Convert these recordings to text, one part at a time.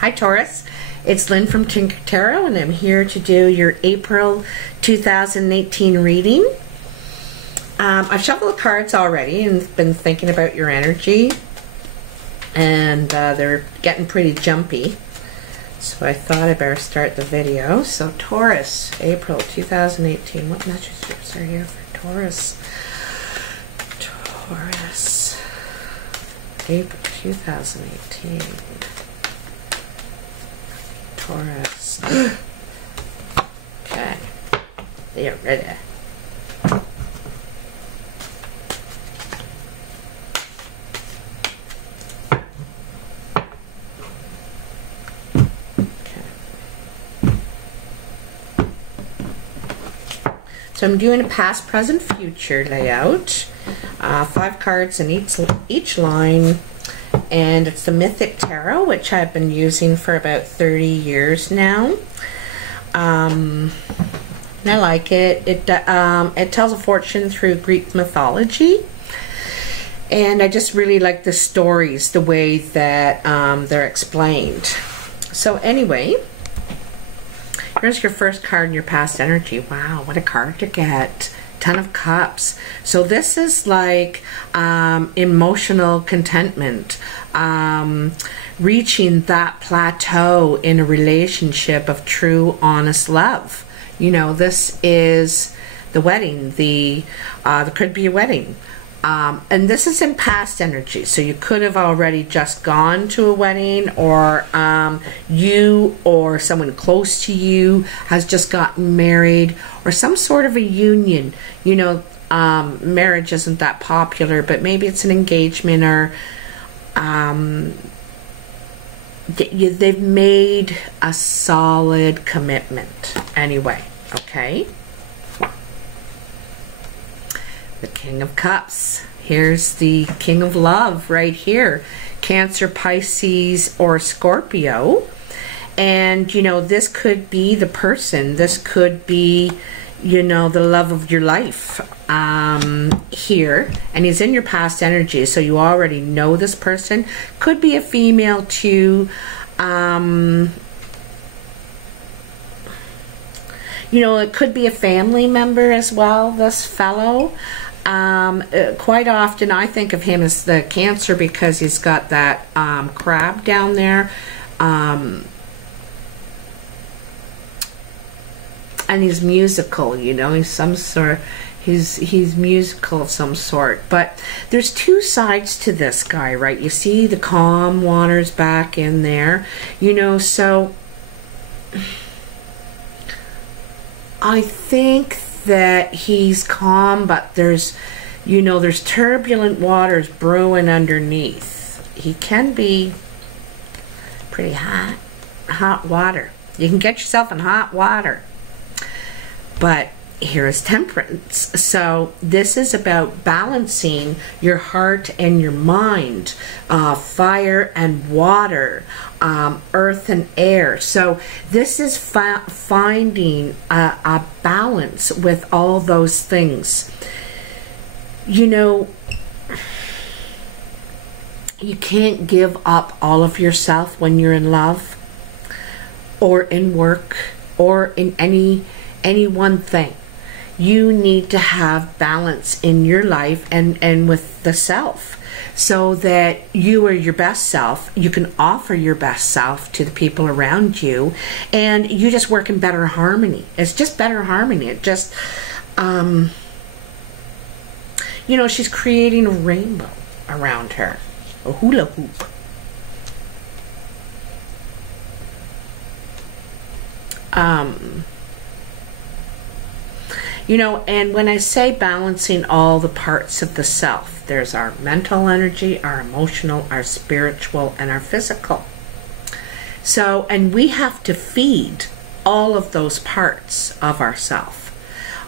Hi Taurus, it's Lynn from Tinker Tarot, and I'm here to do your April 2018 reading. I've shuffled the cards already and been thinking about your energy, and they're getting pretty jumpy, so I thought I better start the video. So Taurus, April 2018, what messages are here for Taurus? Taurus, April 2018. Taurus. Okay, they are ready. So I'm doing a past, present, future layout. 5 cards in each line. And it's the Mythic Tarot, which I've been using for about 30 years now. I like it. It tells a fortune through Greek mythology. And I just really like the stories, the way that they're explained. So anyway, here's your first card in your past energy. Wow, what a card to get. Ton of Cups. So this is like emotional contentment, reaching that plateau in a relationship of true, honest love. You know, this is the wedding. There could be a wedding. And this is in past energy, so you could have already just gone to a wedding, or you or someone close to you has just gotten married, or some sort of a union. You know, marriage isn't that popular, but maybe it's an engagement, or they've made a solid commitment anyway. Okay. The King of Cups. Here's the King of Love right here. Cancer, Pisces, or Scorpio. And, you know, this could be the person. This could be, you know, the love of your life here. And he's in your past energy, so you already know this person. Could be a female too. You know, it could be a family member as well, this fellow. Quite often I think of him as the Cancer because he's got that crab down there, and he's musical. You know, he's some sort. He's musical of some sort. But there's two sides to this guy, right? You see the calm waters back in there. You know, so I think that he's calm, but there's, you know, there's turbulent waters brewing underneath. He can be pretty hot water. You can get yourself in hot water. But here is Temperance. So this is about balancing your heart and your mind, fire and water, earth and air. So this is finding a balance with all those things. You know, you can't give up all of yourself when you're in love, or in work, or in any one thing. You need to have balance in your life and with the self, so that you are your best self. You can offer your best self to the people around you, and you just work in better harmony. It's just better harmony. It just, you know, she's creating a rainbow around her, a hula hoop. You know, and when I say balancing all the parts of the self, there's our mental energy, our emotional, our spiritual, and our physical. So, and we have to feed all of those parts of ourself.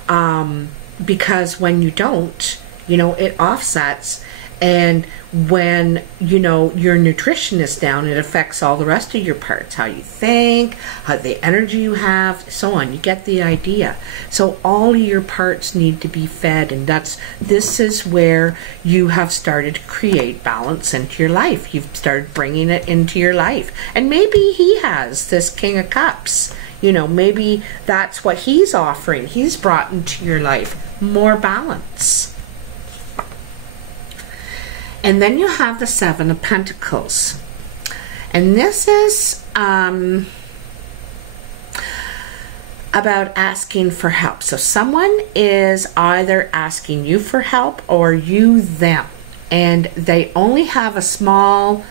Because when you don't, you know, it offsets, And when, you know, your nutrition is down, it affects all the rest of your parts. How you think, how the energy you have, so on. You get the idea. So all of your parts need to be fed, and this is where you have started to create balance into your life. You've started bringing it into your life. And maybe he has this King of Cups. You know, maybe that's what he's offering. He's brought into your life more balance. And then you have the Seven of Pentacles. And this is about asking for help. So someone is either asking you for help or you them. And they only have a small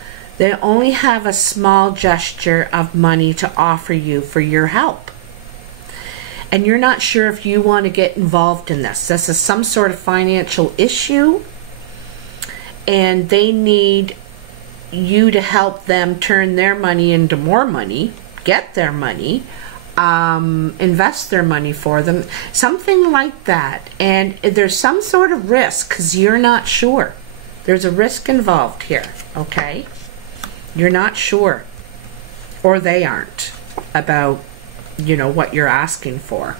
gesture of money to offer you for your help. And you're not sure if you want to get involved in this. This is some sort of financial issue, and they need you to help them turn their money into more money, get their money, invest their money for them, something like that. And there's some sort of risk because you're not sure. There's a risk involved here, okay? You're not sure, or they aren't, about, you know, what you're asking for.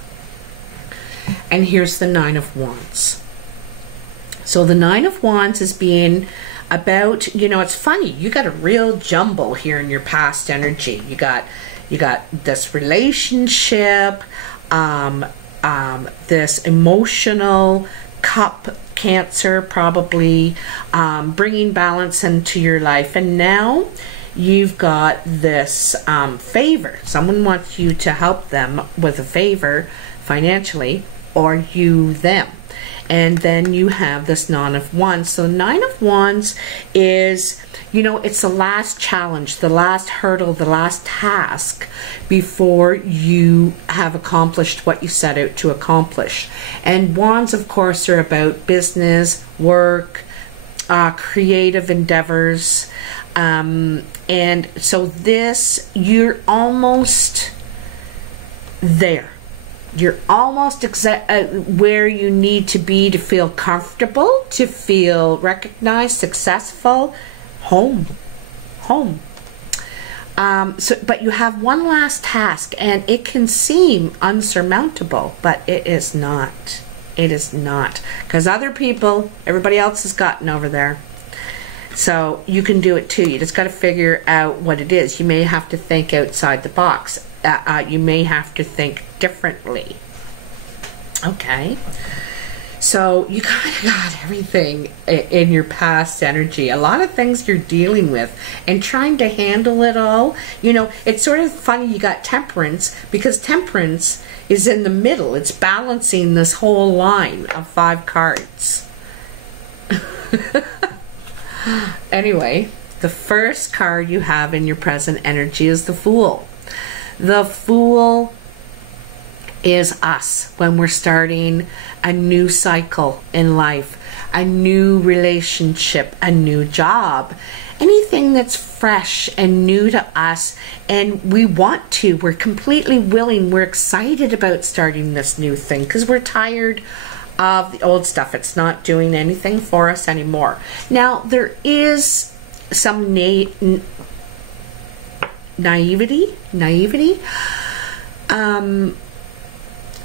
And here's the Nine of Wands. So the Nine of Wands is being about, you know, it's funny, you got a real jumble here in your past energy. You got this relationship, this emotional cup, Cancer, probably, bringing balance into your life. And now you've got this favor. Someone wants you to help them with a favor financially, or you them. And then you have this Nine of Wands. So Nine of Wands is, you know, it's the last challenge, the last hurdle, the last task before you have accomplished what you set out to accomplish. And Wands, of course, are about business, work, creative endeavors. And so this, you're almost there. You're almost where you need to be to feel comfortable, to feel recognized, successful, home. But you have one last task, and it can seem unsurmountable, but it is not. It is not. Because everybody else has gotten over there. So you can do it too. You just got to figure out what it is. You may have to think outside the box. You may have to think differently. Okay. So you kind of got everything in your past energy. A lot of things you're dealing with and trying to handle it all. You know, it's sort of funny you got Temperance, because Temperance is in the middle. It's balancing this whole line of 5 cards. Anyway, the first card you have in your present energy is the Fool. The Fool is us when we're starting a new cycle in life, a new relationship, a new job, anything that's fresh and new to us, and we're completely willing, we're excited about starting this new thing because we're tired of the old stuff. It's not doing anything for us anymore. Now, there is some naivety,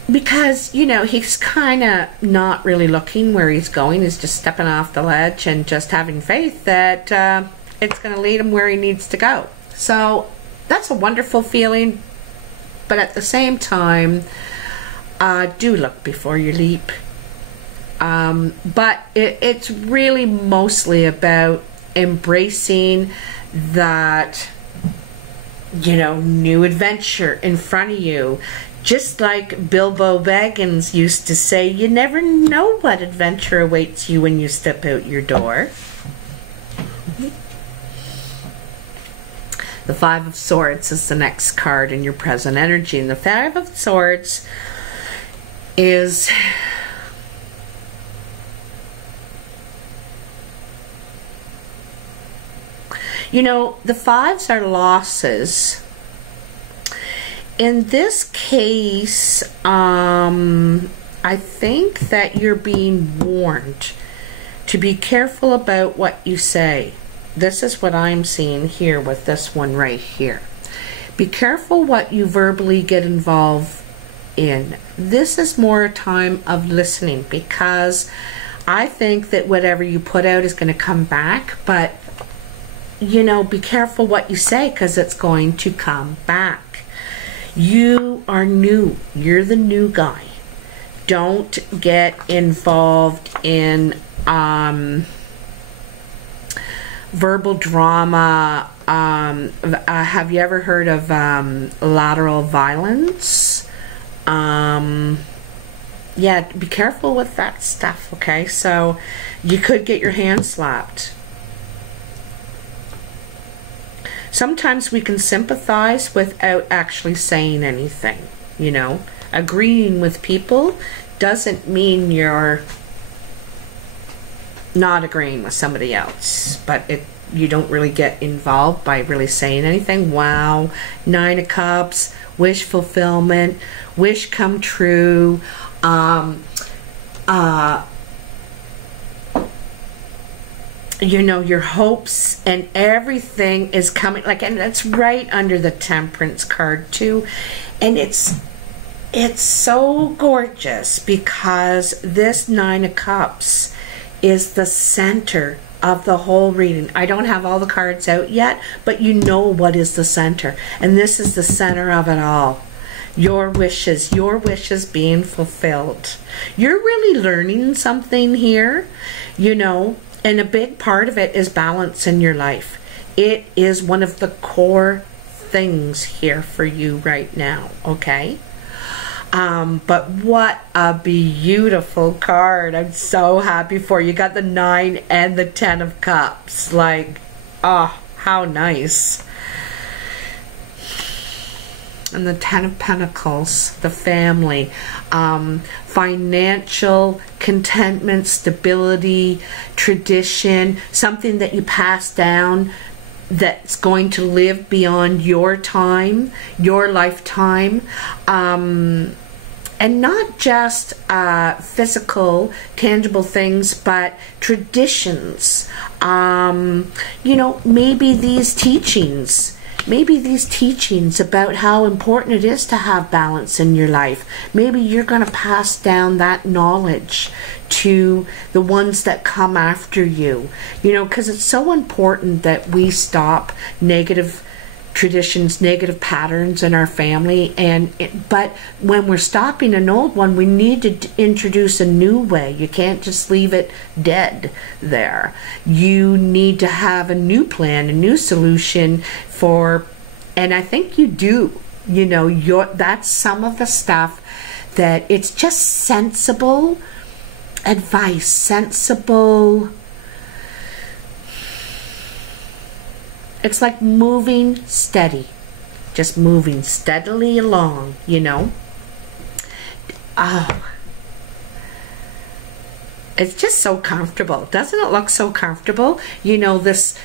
because, you know, he's kind of not really looking where he's going. He's just stepping off the ledge and just having faith that it's going to lead him where he needs to go. So that's a wonderful feeling, but at the same time, do look before you leap. But it's really mostly about embracing that, you know, new adventure in front of you. Just like Bilbo Baggins used to say, you never know what adventure awaits you when you step out your door. The Five of Swords is the next card in your present energy. And the Five of Swords is... you know, the fives are losses. In this case, I think that you're being warned to be careful about what you say. This is what I'm seeing here with this one right here. Be careful what you verbally get involved in. This is more a time of listening, because I think that whatever you put out is going to come back, but you know, be careful what you say, because it's going to come back. You are new. You're the new guy. Don't get involved in verbal drama. Have you ever heard of lateral violence? Yeah, be careful with that stuff, okay? So you could get your hand slapped. Sometimes we can sympathize without actually saying anything, you know. Agreeing with people doesn't mean you're not agreeing with somebody else, but you don't really get involved by really saying anything. Wow, 9 of Cups, wish fulfillment, wish come true. You know, your hopes and everything is coming, like, and that's right under the Temperance card too. And it's so gorgeous, because this 9 of Cups is the center of the whole reading. I don't have all the cards out yet, but you know what is the center. And this is the center of it all. Your wishes being fulfilled. You're really learning something here, you know, and a big part of it is balance in your life. It is one of the core things here for you right now, okay? But what a beautiful card. I'm so happy for you. You got the 9 and the 10 of Cups. Like, oh, how nice. And the 10 of Pentacles, the family, financial contentment, stability, tradition, something that you pass down that's going to live beyond your time, your lifetime. And not just physical, tangible things, but traditions. You know, maybe these teachings about how important it is to have balance in your life. Maybe you're going to pass down that knowledge to the ones that come after you. You know, because it's so important that we stop negative traditions, negative patterns in our family, but when we're stopping an old one, we need to introduce a new way. You can't just leave it dead there. You need to have a new plan, a new solution for, and I think you do. You know, that's some of the stuff that it's just sensible advice, sensible. It's like moving steady, just moving steadily along, you know. Oh, it's just so comfortable. Doesn't it look so comfortable? You know, this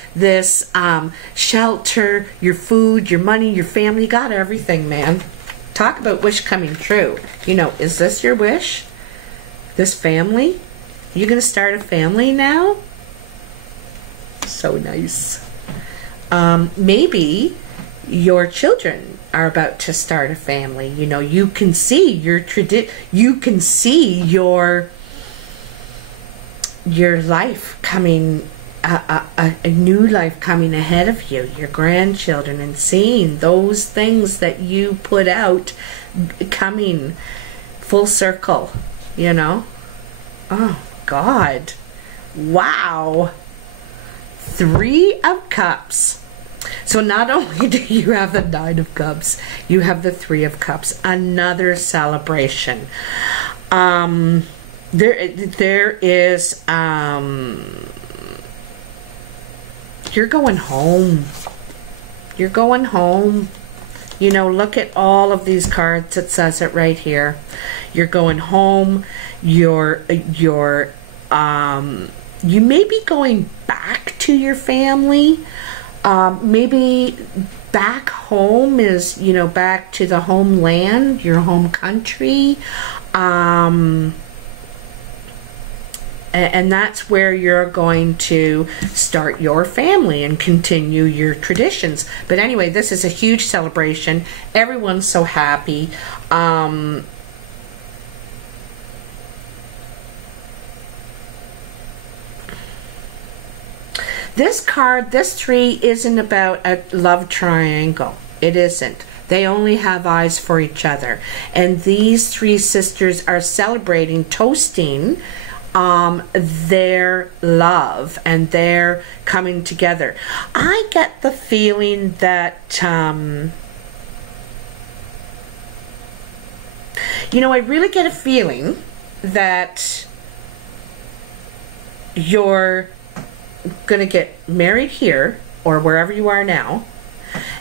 shelter, your food, your money, your family, you got everything, man. Talk about wish coming true. You know, is this your wish? This family? You gonna start a family now? So nice. Maybe your children are about to start a family. You know, you can see your life coming, a new life coming ahead of you, your grandchildren, and seeing those things that you put out coming full circle, you know. Oh God, wow. 3 of Cups. So not only do you have the 9 of Cups, you have the 3 of Cups. Another celebration. There is, you're going home. You're going home. You know, look at all of these cards. It says it right here. You're going home. You may be going back to your family. Maybe back home is, you know, back to the homeland, your home country. And that's where you're going to start your family and continue your traditions. But anyway, this is a huge celebration. Everyone's so happy. This card, this 3, isn't about a love triangle. It isn't. They only have eyes for each other. And these 3 sisters are celebrating, toasting their love and their coming together. I get the feeling that, you know, I really get a feeling that you're going to get married here or wherever you are now,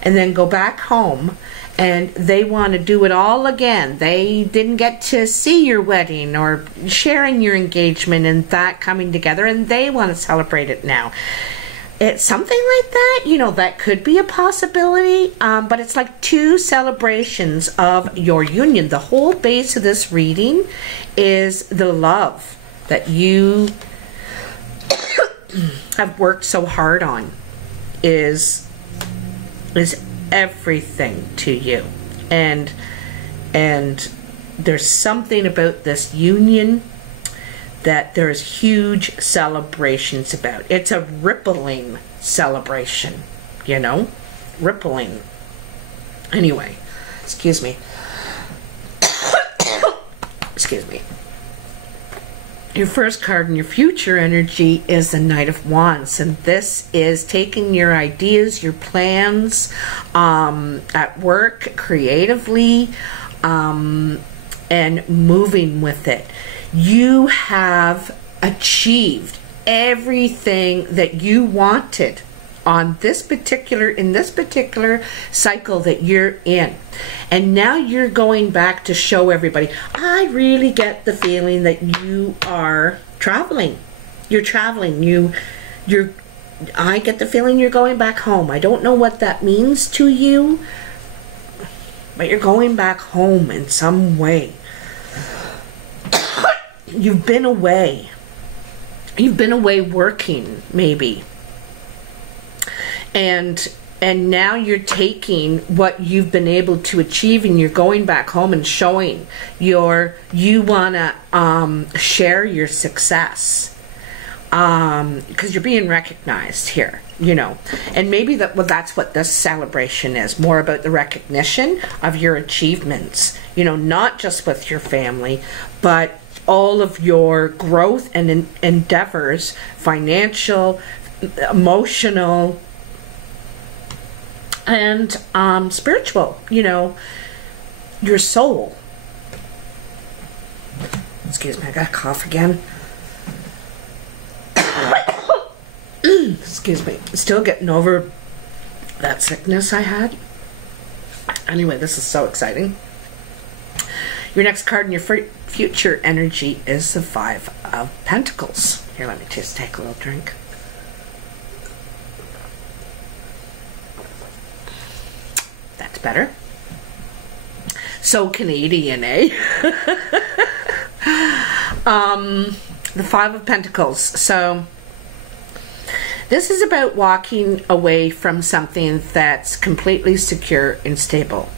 and then go back home, and they want to do it all again. They didn't get to see your wedding or sharing your engagement and that coming together, and they want to celebrate it now. It's something like that, you know, that could be a possibility, but it's like 2 celebrations of your union. The whole base of this reading is the love that you have worked so hard on is everything to you, and there's something about this union that there's huge celebrations about. It's a rippling celebration, you know, rippling. Anyway, excuse me. Excuse me. Your first card in your future energy is the Knight of Wands, and this is taking your ideas, your plans at work creatively, and moving with it. You have achieved everything that you wanted on this particular cycle that you're in, and now you're going back to show everybody. I really get the feeling that you are traveling. You're traveling. I get the feeling you're going back home. I don't know what that means to you, but you're going back home in some way. You've been away. You've been away working, maybe. And now you're taking what you've been able to achieve, and you're going back home and showing you want to share your success, because you're being recognized here, you know. And maybe that's what this celebration is, more about the recognition of your achievements, you know, not just with your family, but all of your growth and endeavors, financial, emotional, and spiritual, you know, your soul. Excuse me, I got a cough again. Excuse me, still getting over that sickness I had. Anyway, this is so exciting. Your next card in your future energy is the 5 of Pentacles. Here, let me just take a little drink. That's better. So Canadian, eh? The 5 of Pentacles. So this is about walking away from something that's completely secure and stable.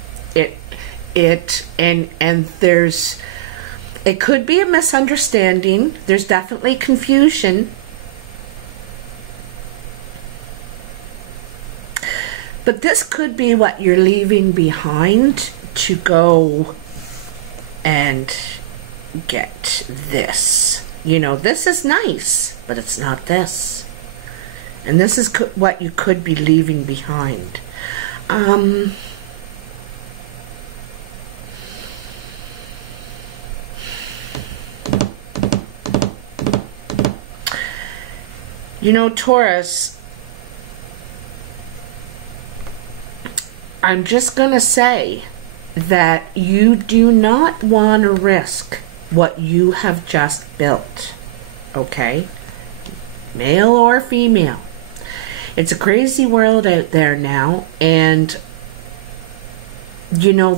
It could be a misunderstanding. There's definitely confusion. But this could be what you're leaving behind to go and get this. You know, this is nice, but it's not this. And this is what you could be leaving behind. You know, Taurus, I'm just going to say that you do not want to risk what you have just built, okay? Male or female. It's a crazy world out there now, and you know,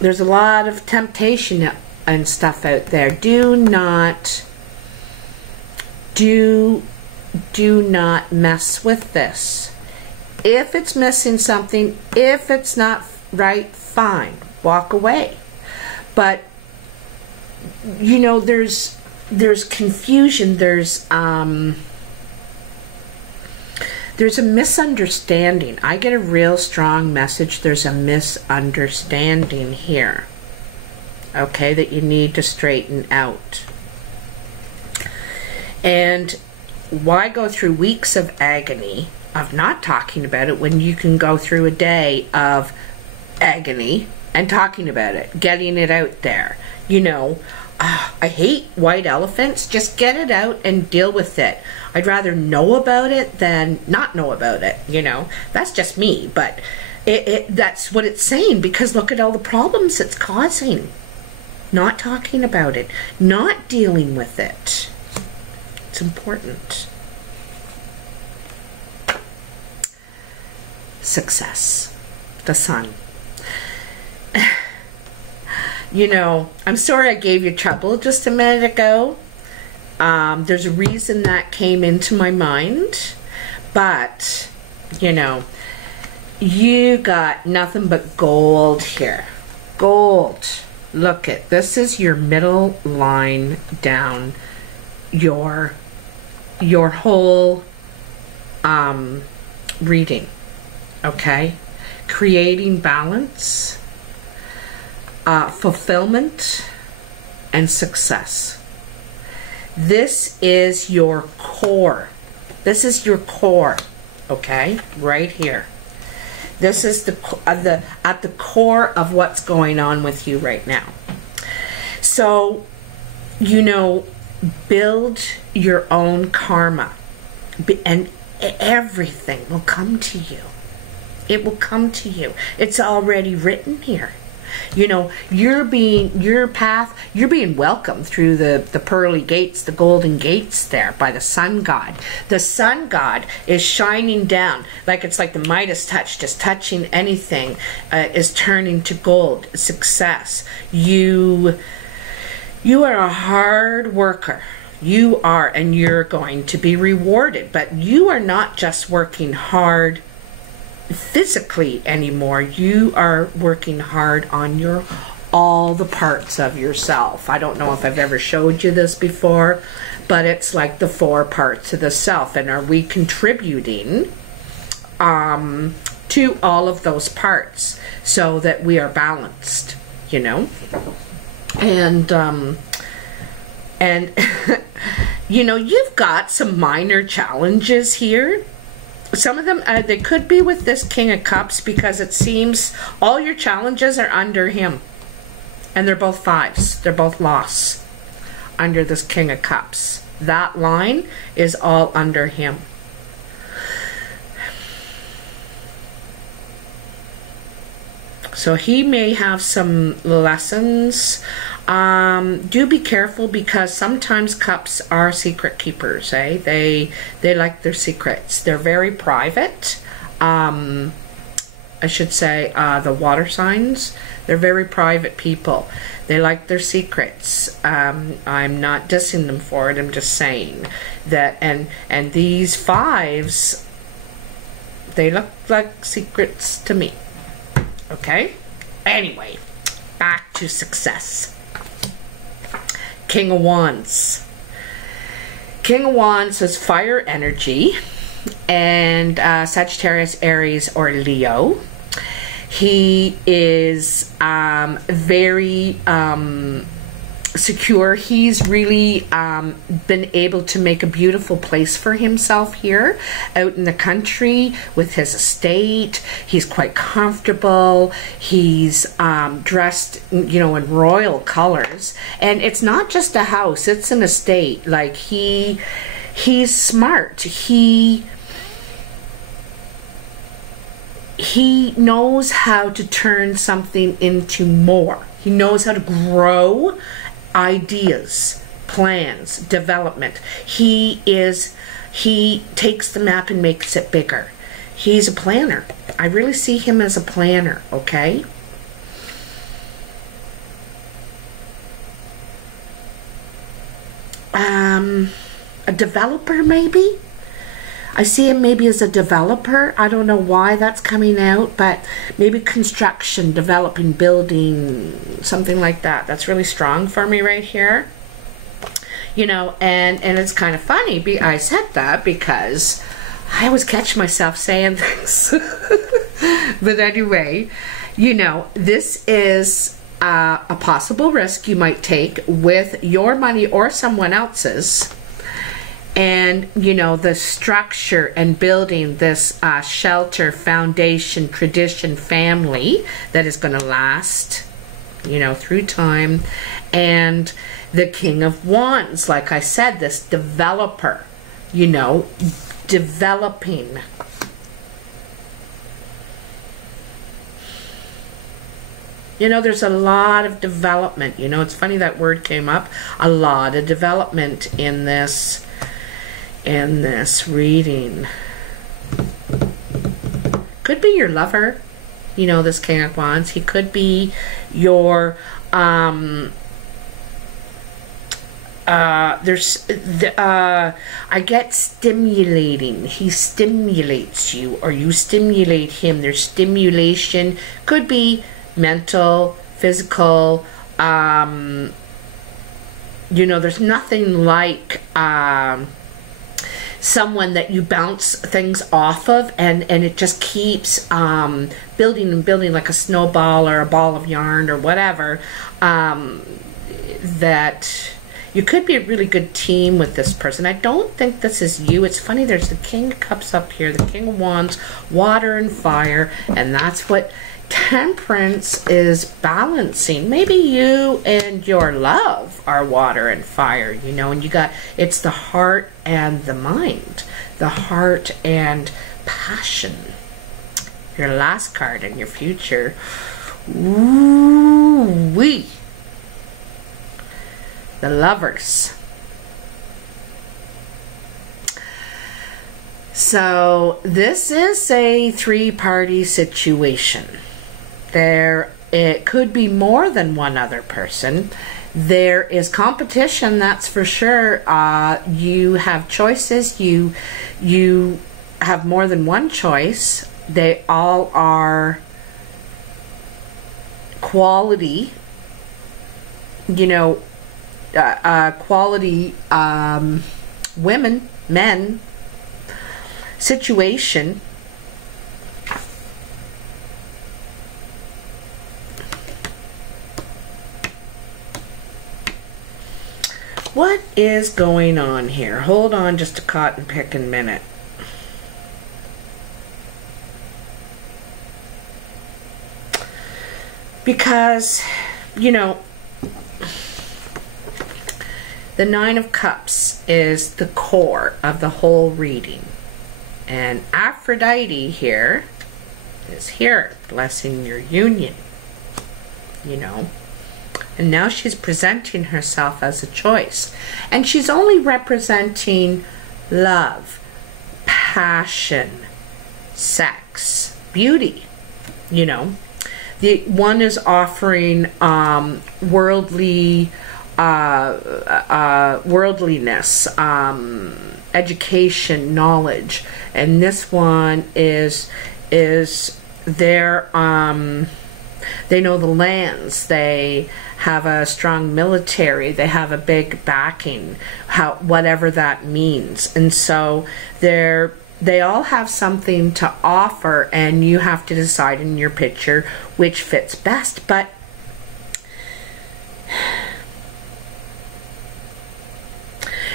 there's a lot of temptation and stuff out there. Do not mess with this. If it's missing something, if it's not right, fine, walk away. But you know, there's confusion, there's a misunderstanding. I get a real strong message. There's a misunderstanding here, okay, that you need to straighten out. And why go through weeks of agony of not talking about it when you can go through a day of agony and talking about it, getting it out there? You know, I hate white elephants. Just get it out and deal with it. I'd rather know about it than not know about it, you know. That's just me, but that's what it's saying, because look at all the problems it's causing. Not talking about it, not dealing with it. It's important. Success. The sun. You know, I'm sorry I gave you trouble just a minute ago. There's a reason that came into my mind. But, you know, you got nothing but gold here. Gold. Look at this. Is your middle line down your whole reading. Okay? Creating balance, fulfillment, and success. This is your core. This is your core, okay? Right here. This is at the core of what's going on with you right now. So, you know, build your own karma, and everything will come to you. It will come to you. It's already written here. You know, you're being welcomed through the pearly gates, the golden gates there by the sun god. The sun god is shining down like it's like the Midas touch, just touching anything is turning to gold. Success. You are a hard worker. You are, and you're going to be rewarded. But you are not just working hard physically anymore. You are working hard on all the parts of yourself. I don't know if I've ever showed you this before, but it's like the 4 parts of the self. And are we contributing to all of those parts so that we are balanced, you know? And you know, you've got some minor challenges here. Some of them, they could be with this King of Cups, because it seems all your challenges are under him. And they're both 5s. They're both loss under this King of Cups. That line is all under him. So he may have some lessons. Do be careful, because sometimes cups are secret keepers, eh? They like their secrets. They're very private. I should say the water signs, they're very private people. They like their secrets. I'm not dissing them for it. I'm just saying that, and these 5s, they look like secrets to me. Okay? Anyway, back to success. King of Wands. King of Wands is fire energy, and Sagittarius, Aries, or Leo. He is very secure. He's really been able to make a beautiful place for himself here out in the country with his estate. He's quite comfortable. He's dressed, you know, in royal colors, and it's not just a house, it's an estate. Like he's smart. He knows how to turn something into more. He knows how to grow ideas, plans, development. He takes the map and makes it bigger. He's a planner. I really see him as a planner, okay? a developer maybe. I see him maybe as a developer. I don't know why that's coming out, but maybe construction, developing, building, something like that. That's really strong for me right here. You know, and it's kind of funny. I said that because I always catch myself saying things. But anyway, you know, this is a possible risk you might take with your money or someone else's. And, you know, the structure and building this shelter, foundation, tradition, family that is going to last, you know, through time. And the King of Wands, like I said, this developer, you know, developing. You know, there's a lot of development. You know, it's funny that word came up. A lot of development in this reading. Could be your lover, you know, this King of Wands. He could be your I get stimulating. He stimulates you or you stimulate him. There's stimulation. Could be mental, physical, you know, there's nothing like someone that you bounce things off of, and it just keeps building and building like a snowball or a ball of yarn or whatever. That you could be a really good team with this person. I don't think this is you. It's funny, there's the King of Cups up here, the King of Wands, water and fire, and that's what Temperance is balancing. Maybe you and your love are water and fire, you know, and you got, it's the heart and the mind, the heart and passion. Your last card in your future. Ooh-wee. The Lovers. So this is a three-party situation. It could be more than one other person. There is competition, that's for sure. You have choices. You have more than one choice. They all are quality, you know, quality women, men, situation. What is going on here? Hold on just a cotton picking minute. Because, you know, the Nine of Cups is the core of the whole reading. And Aphrodite here is here, blessing your union, you know. And now she's presenting herself as a choice. And she's only representing love, passion, sex, beauty, you know. The one is offering worldliness, education, knowledge, and this one is their they know the lands, they have a strong military, they have a big backing, whatever that means, and so they all have something to offer, and you have to decide in your picture which fits best. But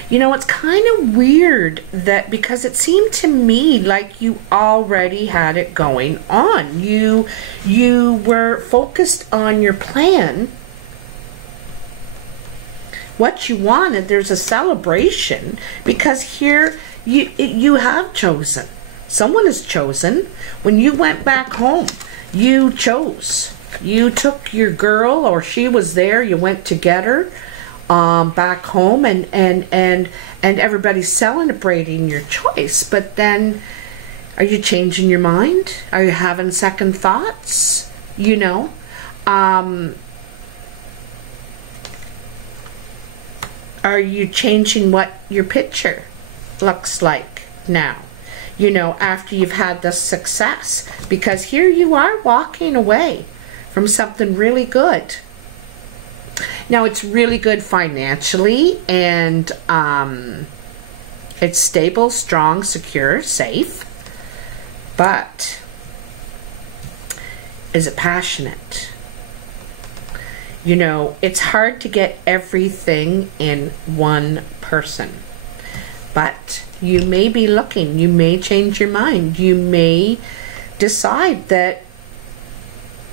you know, it's kind of weird that, because it seemed to me like you already had it going on. You were focused on your plan, what you wanted. There's a celebration, because here you have chosen. Someone has chosen. When you went back home, you chose. You took your girl, or she was there, you went to get her back home, and everybody's celebrating your choice. But then, are you changing your mind? Are you having second thoughts? You know, Are you changing what your picture looks like now? You know, after you've had the success. Because here you are walking away from something really good. Now, it's really good financially, and it's stable, strong, secure, safe. But is it passionate? You know, it's hard to get everything in one person. But you may be looking, you may change your mind, you may decide that,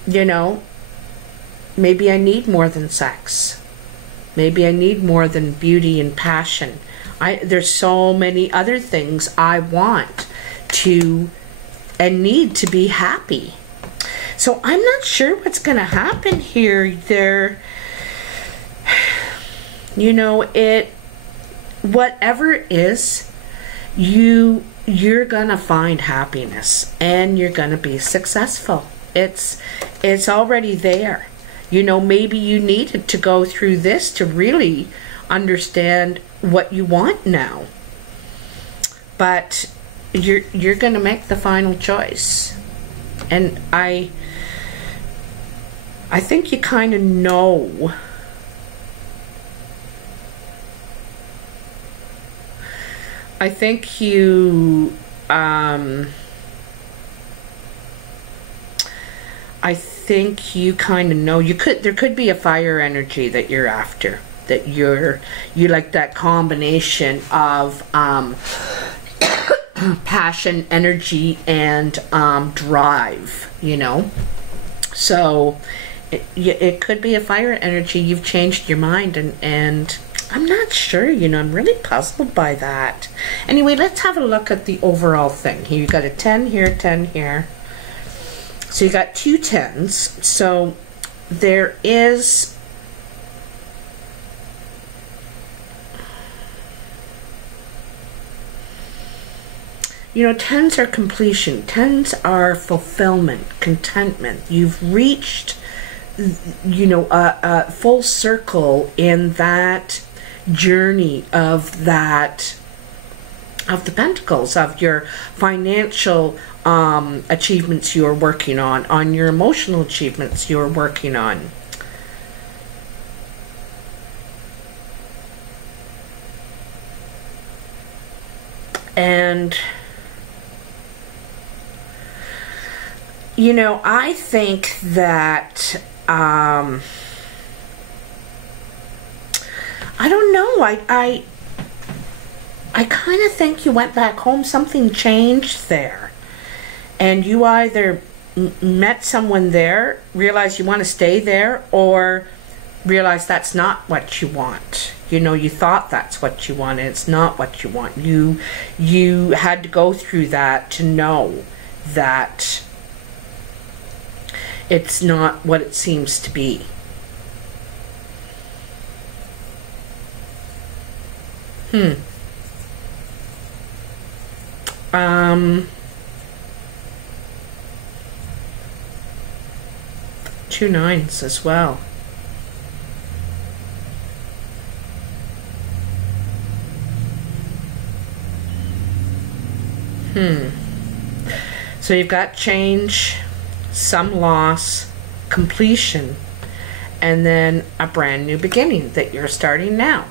you know, maybe I need more than sex. Maybe I need more than beauty and passion. There's so many other things I want to and need to be happy. So I'm not sure what's going to happen here. You know, whatever it is, you're going to find happiness and you're going to be successful. It's already there. You know, maybe you needed to go through this to really understand what you want now. But you're going to make the final choice. And I think you kind of know. I think you kind of know. There could be a fire energy that you're after, that you like that combination of passion, energy, and drive, you know. So it could be a fire energy. You've changed your mind, and I'm not sure, you know. I'm really puzzled by that. Anyway, let's have a look at the overall thing. Here you got a 10 here, 10 here. So you got 2 10s. So there is, you know, 10s are completion. 10s are fulfillment, contentment. You've reached, you know, a full circle in that journey of the pentacles, of your financial achievements you're working on your emotional achievements you're working on. And you know, I think that I don't know, I kind of think you went back home, something changed there, and you either met someone there, realized you want to stay there, or realize that's not what you want. You know, you thought that's what you wanted, it's not what you want. You had to go through that to know that it's not what it seems to be. Two 9s as well. So you've got change, some loss, completion, and then a brand new beginning that you're starting now,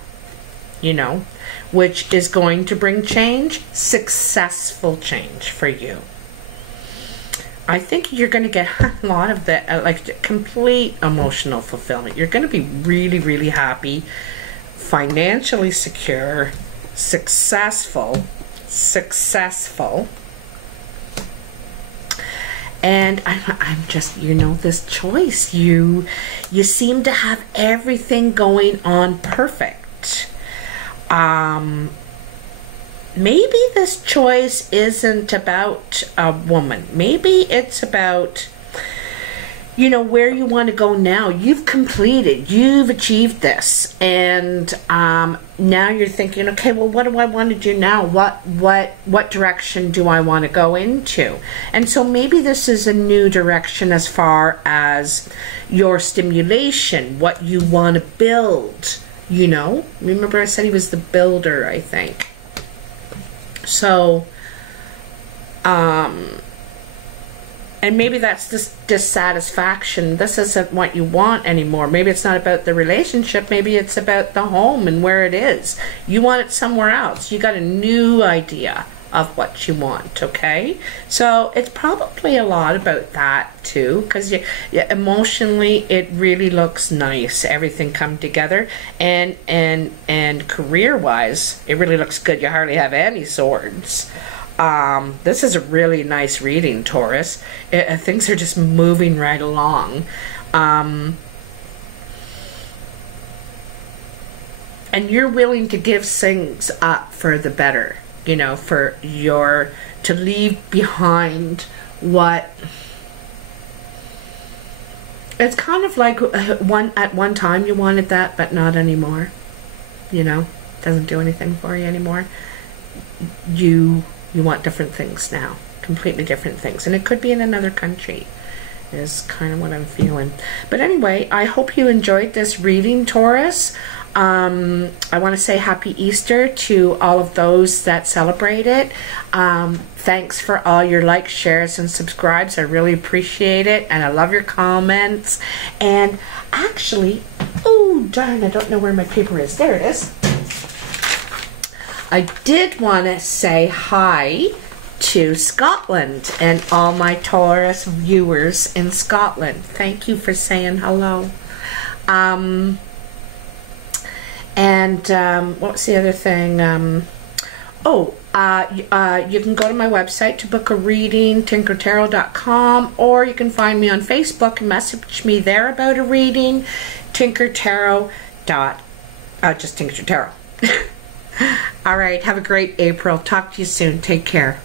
you know, which is going to bring change, successful change for you. I think you're going to get a lot of that, like complete emotional fulfillment. You're going to be really, really happy, financially secure, successful. And I'm just, you know, this choice, you seem to have everything going on perfect. Maybe this choice isn't about a woman. Maybe it's about, you know, where you want to go now. You've completed, you've achieved this, and now you're thinking, okay, well, what do I want to do now? What direction do I want to go into? And so maybe this is a new direction as far as your stimulation, what you want to build, you know. Remember I said he was the builder, I think. So, and maybe that's this dissatisfaction. This isn't what you want anymore. Maybe it's not about the relationship. Maybe it's about the home and where it is. You want it somewhere else. You got a new idea of what you want, okay? So it's probably a lot about that too, because emotionally it really looks nice. Everything come together, and career-wise, it really looks good. You hardly have any swords. This is a really nice reading, Taurus. Things are just moving right along. And you're willing to give things up for the better, you know, for to leave behind what... It's kind of like at one time you wanted that, but not anymore. You know, doesn't do anything for you anymore. You want different things now, completely different things, and it could be in another country, is kind of what I'm feeling. But anyway, I hope you enjoyed this reading, Taurus. I want to say happy Easter to all of those that celebrate it. Thanks for all your likes, shares, and subscribes. I really appreciate it, and I love your comments. And actually, oh darn, I don't know where my paper is. There it is. I did want to say hi to Scotland and all my Taurus viewers in Scotland. Thank you for saying hello. What's the other thing? You can go to my website to book a reading, tinkertarot.com, or you can find me on Facebook and message me there about a reading, tinkertarot. Just Tinker Tarot. All right, have a great April. Talk to you soon. Take care.